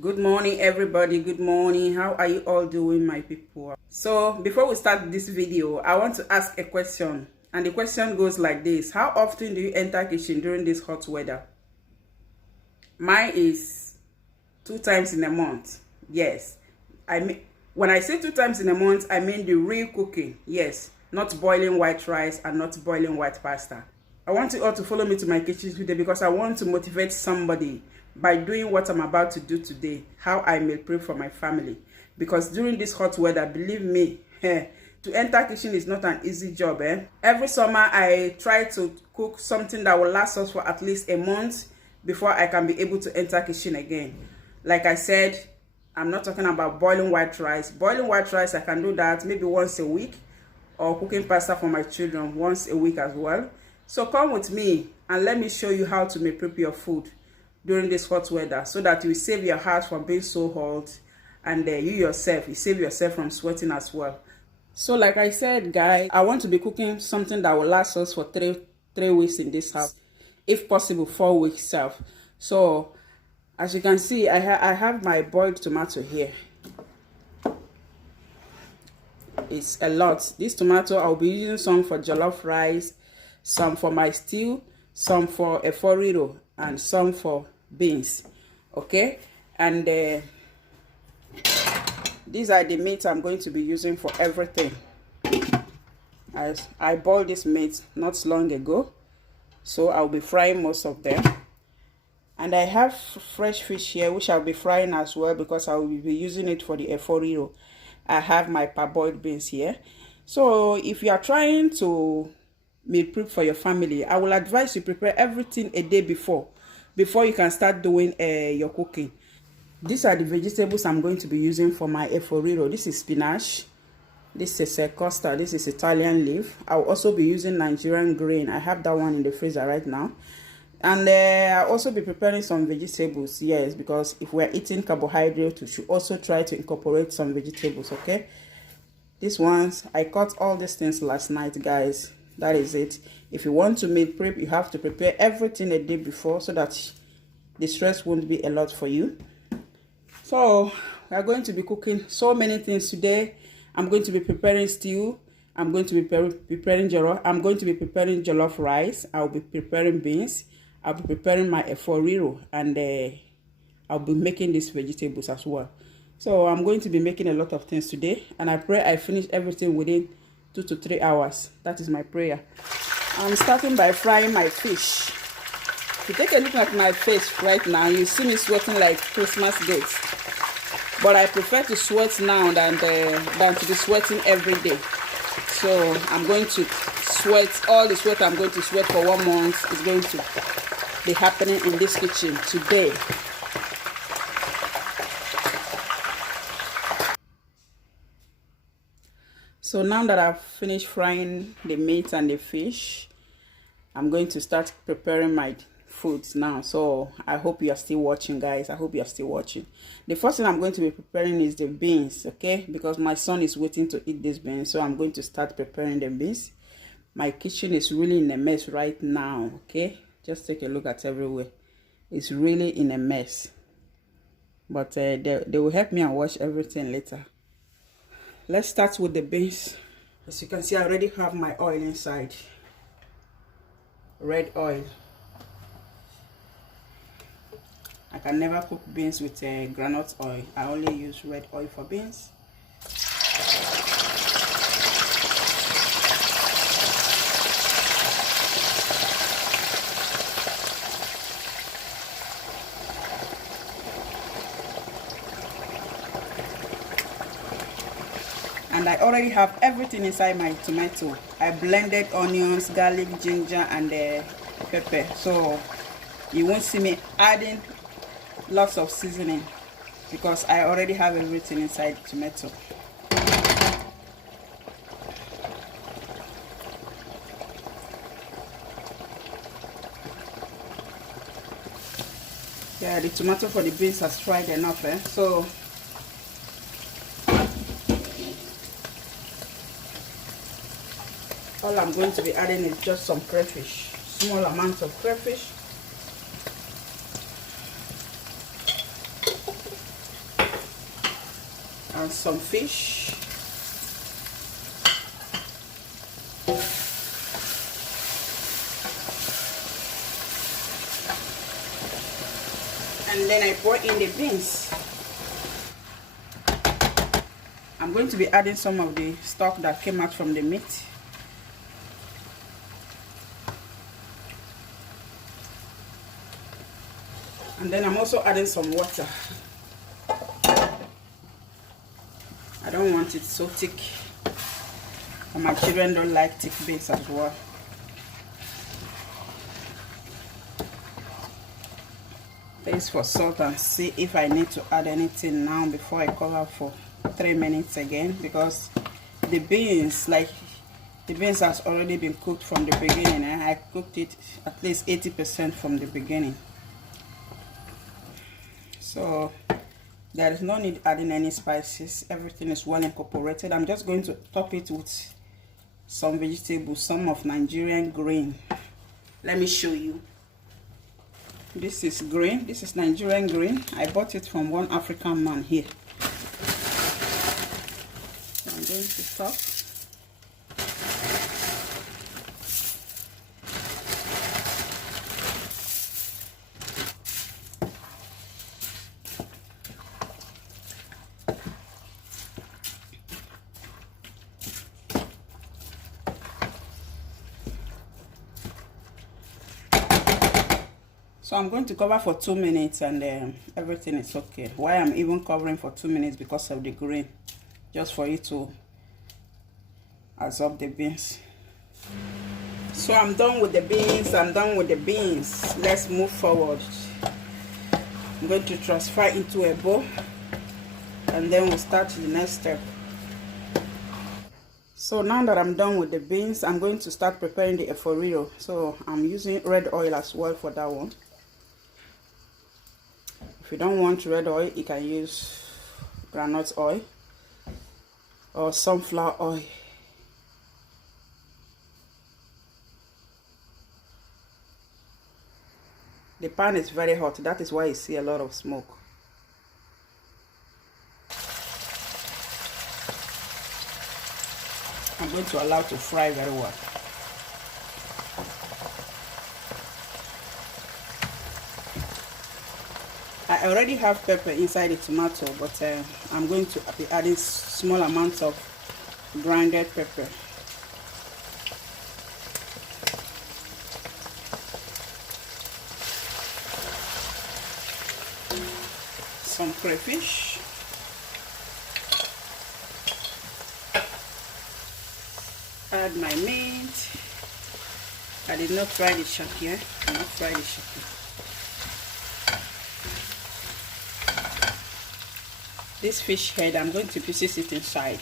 Good morning, everybody. Good morning. How are you all doing, my people? So before we start this video, I want to ask a question, and the question goes like this: how often do you enter kitchen during this hot weather? Mine is 2 times in a month. Yes, I mean, when I say 2 times in a month, I mean the real cooking. Yes, not boiling white rice and not boiling white pasta. I want you all to follow me to my kitchen today because I want to motivate somebody by doing what I'm about to do today, how I may pray for my family. Because during this hot weather, believe me, to enter kitchen is not an easy job. Every summer, I try to cook something that will last us for at least a month before I can be able to enter kitchen again. Like I said, I'm not talking about boiling white rice. Boiling white rice, I can do that maybe once a week, or cooking pasta for my children once a week as well. So come with me and let me show you how to make prepare your food during this hot weather, so that you save your heart from being so hot, and you save yourself from sweating as well. So like I said, guys, I want to be cooking something that will last us for three weeks in this house, if possible 4 weeks self. So as you can see, I have my boiled tomato here. It's a lot. This tomato, I'll be using some for jollof rice, some for my stew, some for a foriro, and some for beans. Okay, and these are the meats I'm going to be using for everything. I boiled this meat not long ago, so I'll be frying most of them. And I have fresh fish here, which I'll be frying as well, because I will be using it for the eforiro. I have my parboiled beans here. So if you are trying to meal prep for your family, I will advise you prepare everything a day before you can start doing your cooking. These are the vegetables I'm going to be using for my eforiro. This is spinach, this is custard, this is Italian leaf. I'll also be using Nigerian green. I have that one in the freezer right now. And I'll also be preparing some vegetables, yes, because if we're eating carbohydrate, we should also try to incorporate some vegetables. Okay, these ones, I cut all these things last night, guys. That is it. If you want to meal prep, you have to prepare everything a day before, so that the stress won't be a lot for you. So we are going to be cooking so many things today. I'm going to be preparing stew. I'm going to be preparing jollof. I'm going to be preparing jollof rice. I'll be preparing beans. I'll be preparing my eforiro, and I'll be making these vegetables as well. So I'm going to be making a lot of things today, and I pray I finish everything within 2 to 3 hours. That is my prayer. I'm starting by frying my fish. If you take a look at my face right now, you see me sweating like Christmas dates. But I prefer to sweat now than to be sweating every day. So I'm going to sweat, all the sweat I'm going to sweat for 1 month is going to be happening in this kitchen today. So now that I've finished frying the meat and the fish, I'm going to start preparing my foods now. So I hope you are still watching, guys. I hope you are still watching. The first thing I'm going to be preparing is the beans, okay? Because my son is waiting to eat this beans, so I'm going to start preparing the beans. My kitchen is really in a mess right now, okay? Just take a look at everywhere. It's really in a mess. But they will help me and wash everything later. Let's start with the beans. As you can see, I already have my oil inside. Red oil. I can never cook beans with groundnut oil. I only use red oil for beans. And I already have everything inside my tomato. I blended onions, garlic, ginger, and pepper. So you won't see me adding lots of seasoning because I already have everything inside the tomato. Yeah, the tomato for the beans has fried enough, so all I'm going to be adding is just some crayfish, small amounts of crayfish. and some fish. And then I pour in the beans. I'm going to be adding some of the stock that came out from the meat. And then I'm also adding some water. I don't want it so thick. And my children don't like thick beans as well. Taste for salt and see if I need to add anything now before I cover for 3 minutes again, because the beans has already been cooked from the beginning, and I cooked it at least 80% from the beginning. So there is no need adding any spices. Everything is well incorporated. I'm just going to top it with some vegetables, some of Nigerian green. Let me show you. This is green. This is Nigerian green. I bought it from one African man here. So I'm going to top. So I'm going to cover for 2 minutes, and everything is okay. Why I'm even covering for 2 minutes? Because of the green, just for it to absorb the beans. So I'm done with the beans. I'm done with the beans. Let's move forward. I'm going to transfer into a bowl, and then we'll start the next step. So now that I'm done with the beans, I'm going to start preparing the efo riro. So I'm using red oil as well for that one. If you don't want red oil, you can use groundnut oil or sunflower oil. The pan is very hot. That is why you see a lot of smoke. I'm going to allow it to fry very well. I already have pepper inside the tomato, but I'm going to be adding small amounts of grounded pepper. Some crayfish. Add my meat. I did not fry the shaki. I did not fry the shaki. This fish head, I'm going to pieces it inside.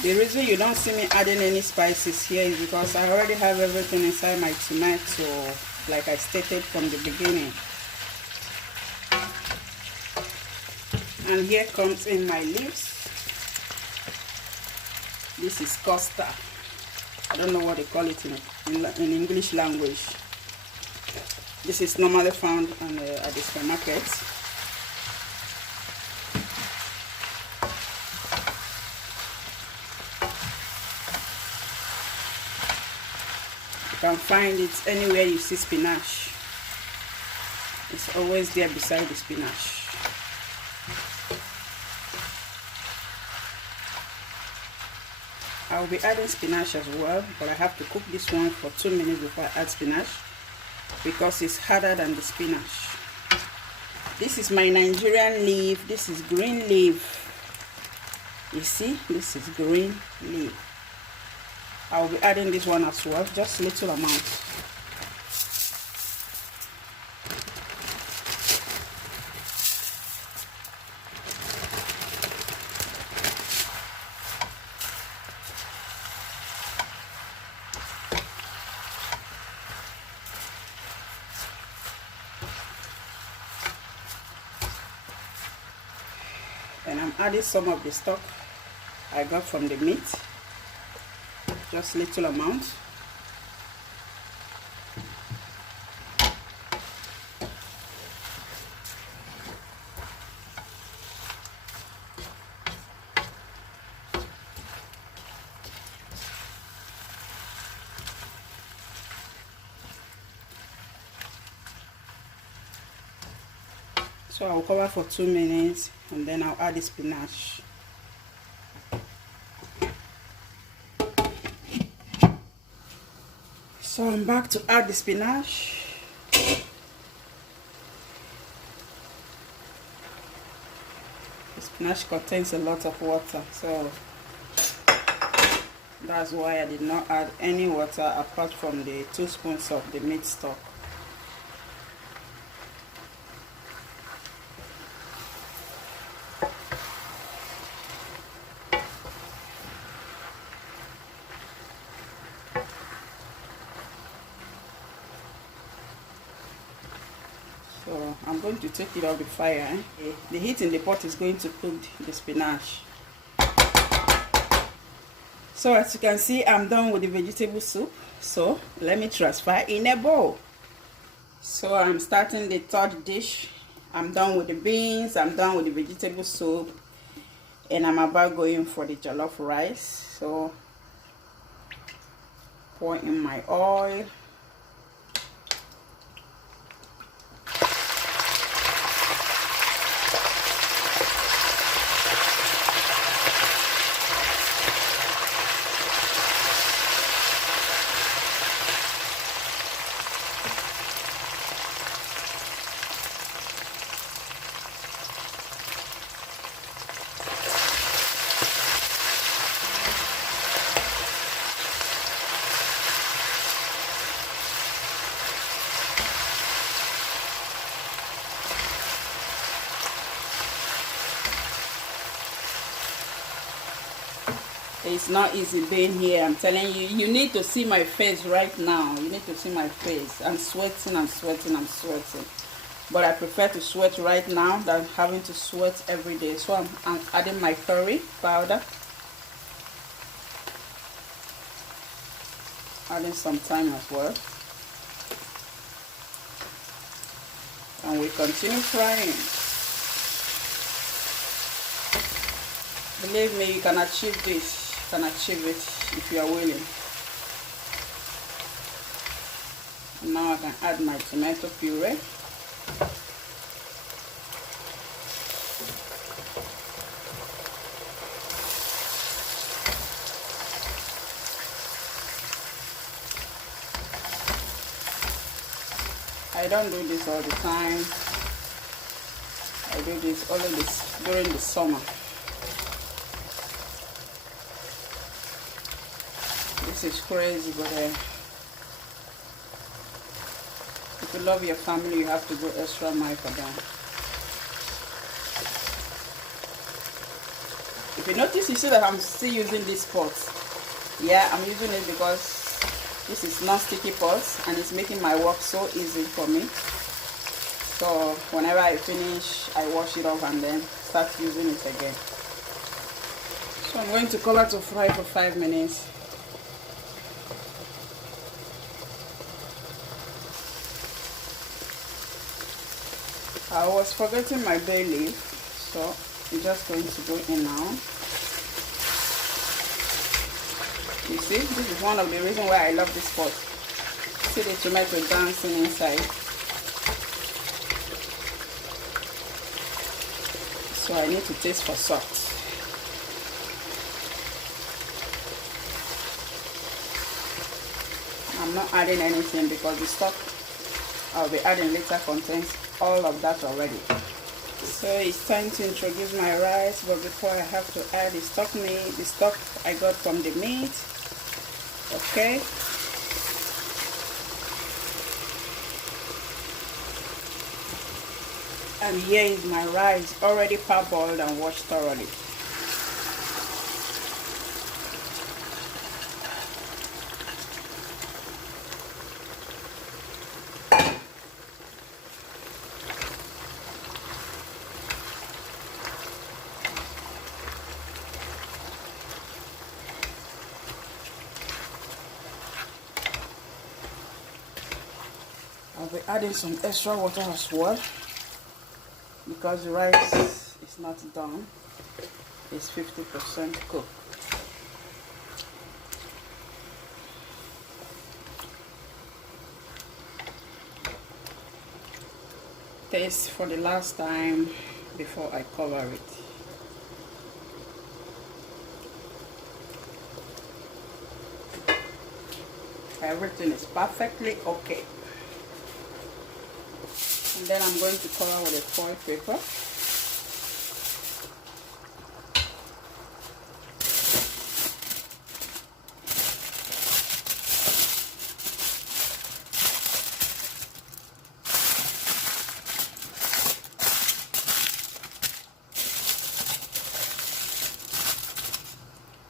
The reason you don't see me adding any spices here is because I already have everything inside my tomato, like I stated from the beginning. And here comes in my leaves. This is custard. I don't know what they call it in English language. This is normally found at the supermarket. You can find it anywhere you see spinach. It's always there beside the spinach. I'll be adding spinach as well, but I have to cook this one for 2 minutes before I add spinach because it's harder than the spinach. This is my Nigerian leaf. This is green leaf. You see, this is green leaf. I'll be adding this one as well, just little amount. And I'm adding some of the stock I got from the meat, just little amount. So I'll cover for 2 minutes and then I'll add the spinach. So I'm back to add the spinach. The spinach contains a lot of water, so that's why I did not add any water apart from the 2 spoons of the meat stock. So I'm going to take it off the fire. The heat in the pot is going to cook the spinach. So as you can see, I'm done with the vegetable soup. So let me transfer in a bowl. So I'm starting the third dish. I'm done with the beans, I'm done with the vegetable soup, and I'm about going for the jollof rice. So pour in my oil. It's not easy being here. I'm telling you, you need to see my face right now. You need to see my face. I'm sweating, I'm sweating, I'm sweating. But I prefer to sweat right now than having to sweat every day. So I'm adding my curry powder. Adding some thyme as well. And we continue frying. Believe me, you can achieve this. You can achieve it if you are willing. And now I can add my tomato puree. I don't do this all the time. I do this only during the summer. This is crazy, but if you love your family, you have to go extra mile for them. If you notice, you see that I'm still using this pot. Yeah, I'm using it because this is non-sticky pot and it's making my work so easy for me. So whenever I finish, I wash it off and then start using it again. So I'm going to cover to fry for 5 minutes. I was forgetting my bay leaf, so I'm just going to go in now. You see, this is one of the reasons why I love this pot. See the tomato dancing inside. So I need to taste for salt. I'm not adding anything because the stock I'll be adding later contains all of that already. So it's time to introduce my rice, but before I have to add the stock I got from the meat. Okay. And here is my rice already parboiled and washed thoroughly. I'll be adding some extra water as well because the rice is not done. It's 50% cooked. taste for the last time before I cover it. Everything is perfectly okay. And then I'm going to cover with a foil paper.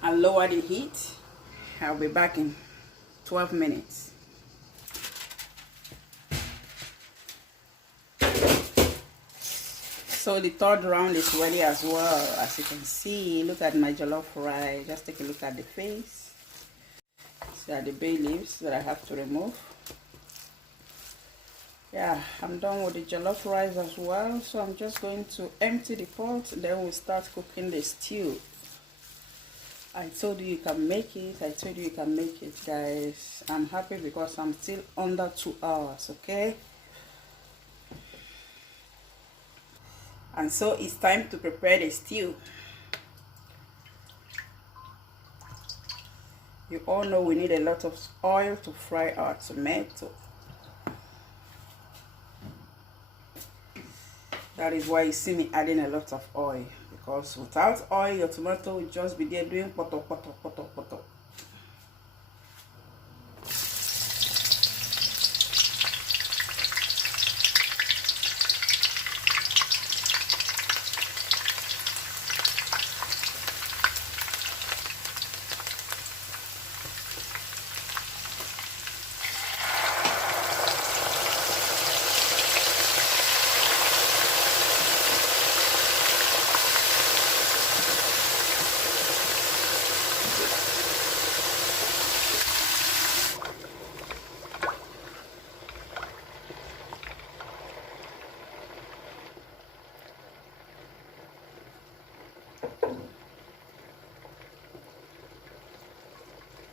And lower the heat. I'll be back in 12 minutes. So the third round is ready as well. As you can see, look at my jollof rice. Just take a look at the face. These are the bay leaves that I have to remove. Yeah, I'm done with the jollof rice as well. So I'm just going to empty the pot. Then we'll start cooking the stew. I told you you can make it. I told you you can make it, guys. I'm happy because I'm still under 2 hours, okay? And so it's time to prepare the stew. You all know we need a lot of oil to fry our tomato. That is why you see me adding a lot of oil. Because without oil, your tomato will just be there doing poto, poto, poto, poto.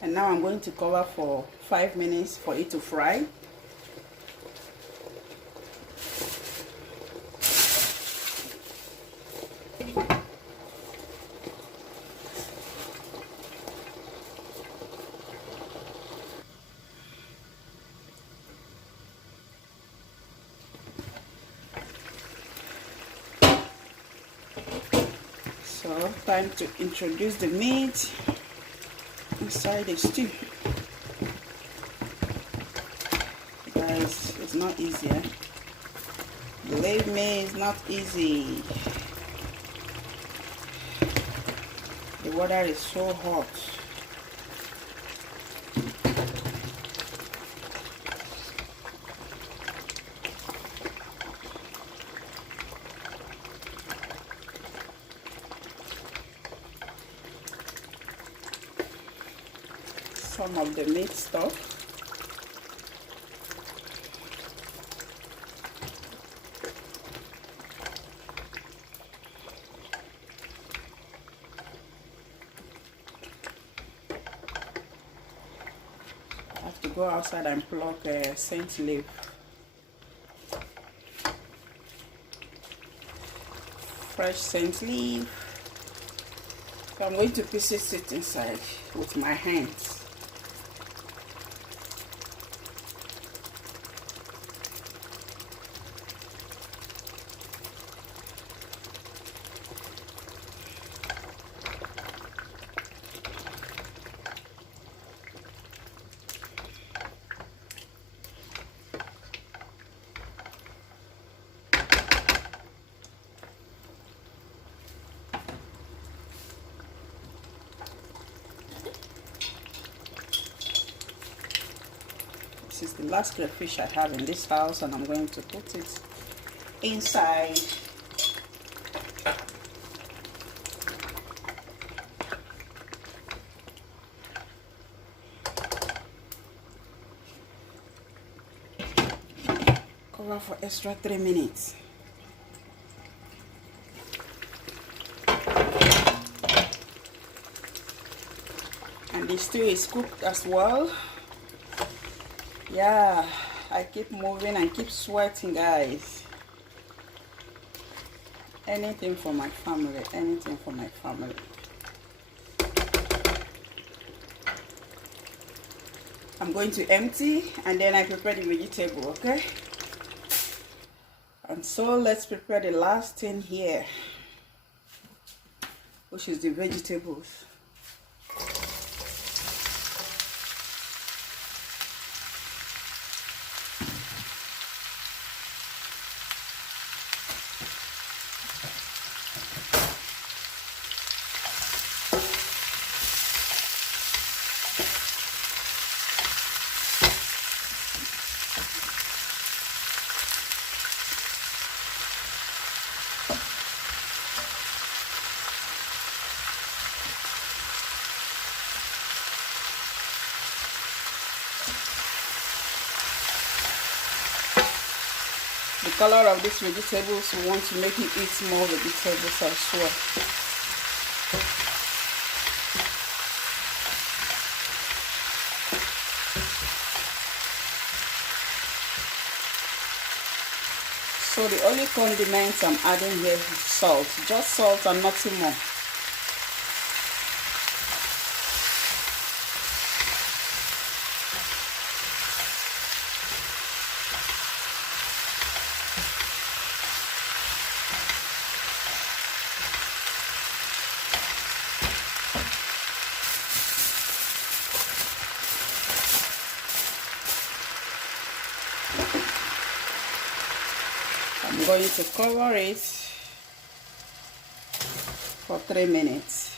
And now I'm going to cover for 5 minutes for it to fry. So time to introduce the meat inside the stew. Guys, it's not easy. Believe me, it's not easy. The water is so hot. Some of the meat stuff. I have to go outside and pluck a scent leaf. Fresh scent leaf. So I'm going to pieces it inside with my hands. This is the last crayfish I have in this house, and I'm going to put it inside. Cover for extra 3 minutes. And the stew is cooked as well. Yeah, I keep moving and keep sweating, guys. Anything for my family, anything for my family. I'm going to empty and then I prepare the vegetable, okay? And so let's prepare the last thing here, which is the vegetables. The color of these vegetables, we want to make it eat more vegetables as well. So the only condiments I'm adding here is salt, just salt and nothing more. I'm going to cover it for 3 minutes.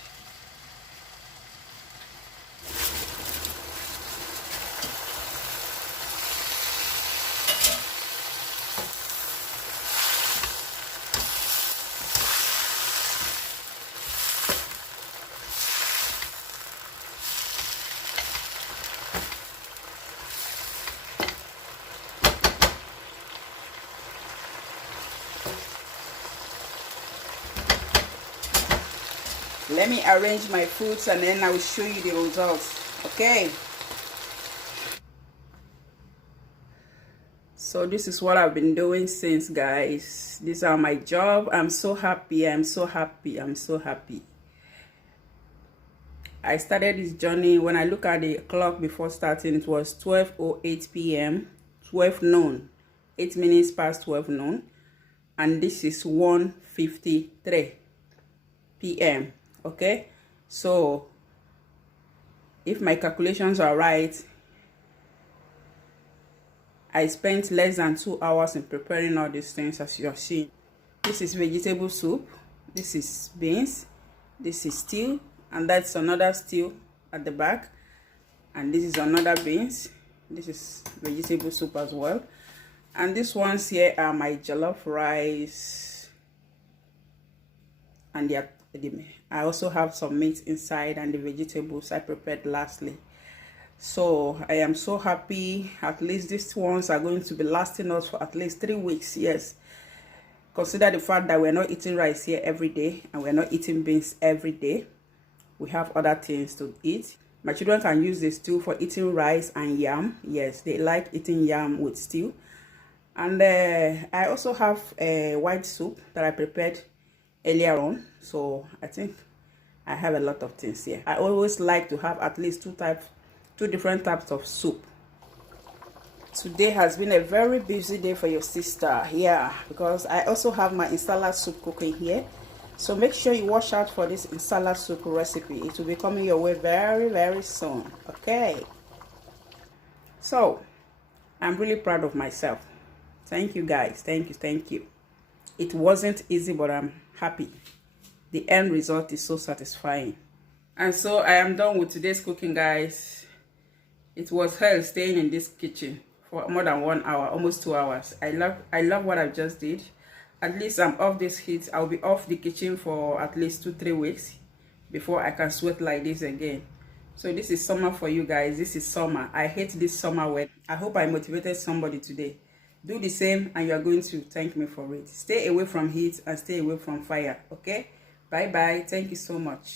Let me arrange my foods and then I will show you the results. Okay. So this is what I've been doing since, guys. These are my job. I'm so happy. I'm so happy. I'm so happy. I started this journey. When I look at the clock before starting, it was 12:08 p.m. 12 noon. 8 minutes past 12 noon. And this is 1:53 p.m. Okay, so if my calculations are right, I spent less than 2 hours in preparing all these things. As you are seeing, this is vegetable soup, this is beans, this is stew, and that's another stew at the back, and this is another beans, this is vegetable soup as well, and these ones here are my jollof rice, and I also have some meat inside and the vegetables I prepared lastly. So I am so happy. At least these ones are going to be lasting us for at least 3 weeks. Yes, consider the fact that we're not eating rice here every day and we're not eating beans every day. We have other things to eat. My children can use this stew for eating rice and yam. Yes, they like eating yam with stew. And I also have a white soup that I prepared earlier on. So I think I have a lot of things here. I always like to have at least two different types of soup. Today has been a very busy day for your sister. Yeah, because I also have my insala soup cooking here. So make sure you watch out for this insala soup recipe. It will be coming your way very, very soon. Okay. So I'm really proud of myself. Thank you, guys. Thank you. Thank you. It wasn't easy, but I'm happy. The end result is so satisfying. And so I am done with today's cooking, guys. It was hell staying in this kitchen for more than 1 hour, almost 2 hours. I love what I just did. At least I'm off this heat. I'll be off the kitchen for at least 2-3 weeks before I can sweat like this again. So this is summer for you guys. This is summer. I hate this summer weather. I hope I motivated somebody today. Do the same and you are going to thank me for it. Stay away from heat and stay away from fire. Okay? Bye bye. Thank you so much.